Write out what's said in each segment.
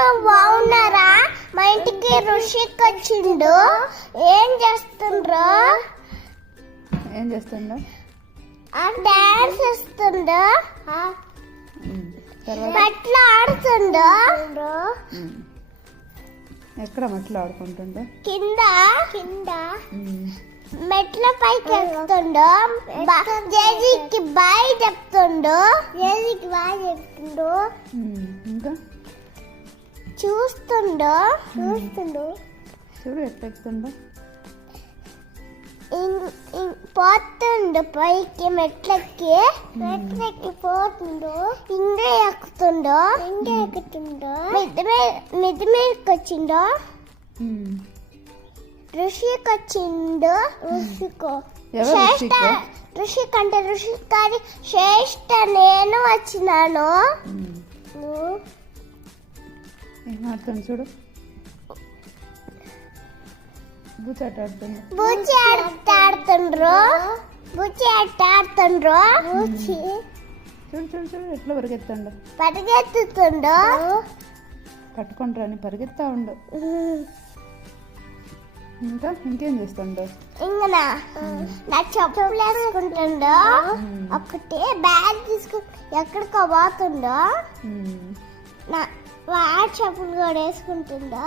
అందరూ బాగున్నారా? మా ఇంటికి ఋషిక్ వచ్చిండు. ఏం చేస్తుండ్రు? డాన్స్ చేస్తుండు, మెట్ల ఆడుతుండు. ఎక్కడ మెట్లు ఆడుకుంటుండో? కింద కింద మెట్ల పైకి ఎక్కుతుండు. జేజీకి బాయ్ చెప్తుండు. ఇంకా చూస్తుండు. చూడు ఎట్లా ఎక్కుతుండో. పోతుండు పైకి మెట్లెక్కి పోతుండు. ఇంకా ఎక్కుతుండు. మిద్ది మీదకి వచ్చిండు. ఋషిక్ వచ్చిండు. ఋషిక్ అంటే ఋషిక్ కాదు, శ్రేష్ఠ. నేను వచ్చినాను. ఏమాడుతుంది చూడు. బూచాట ఆడుతుండ్రు. చూడు చూడు చూడు ఎట్లా పరిగెత్తుతుండో. పట్టుకుంటారు అని పరిగెత్తా ఉండు. ఇంకేం చేస్తుండో? ఇంకా నా చెప్పులు వేసుకుంటుండో. ఒకటి బ్యాగ్ తీసుకుని ఎక్కడికో పోతుండో. వాడి చెప్పులు కూడా వేసుకుంటుండో.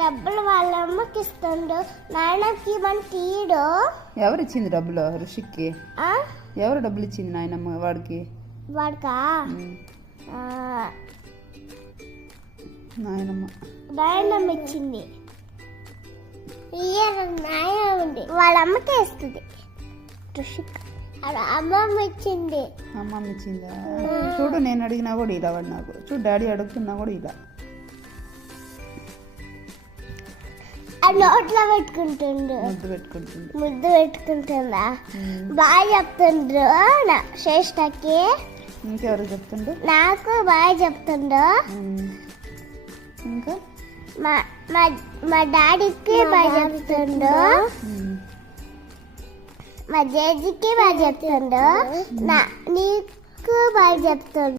డబ్బులు వాళ్ళ అమ్మకి ఇస్తుండో. నాయనకి మన తీయడు. ఎవరు ఇచ్చింది డబ్బులు ఋషిక్కి? ఎవరు డబ్బులు ఇచ్చింది నాయనమ్మ వాడికి? వాడికా? నాయనమ్మ ఇచ్చింది. నాయనమ్మ వాళ్ళ అమ్మకే ఇస్తుంది. ఋషిక్ అమ్మమ్మ ఇచ్చింది. అమ్మమ్మ ఇచ్చిందా? చూడు నేను అడిగినా కూడా ఇలా వాడు నాకు. చూడు డాడీ అడుగుతున్నా కూడా ఇలా నోట్లో పెట్టుకుంటుండు. ముద్దు పెట్టుకుంటుందా? బాగా చెప్తుండ్రు శ్రేష్ఠకి. ఇంకెవరు చెప్తుండ్రు? నాకు బాగా చెప్తుండ్రు. ఇంకా మా డాడీకి బాగా చెప్తుండు. మా జేజీకి బాగా చెప్తుండు. నీకు బాగా చెప్తుండు.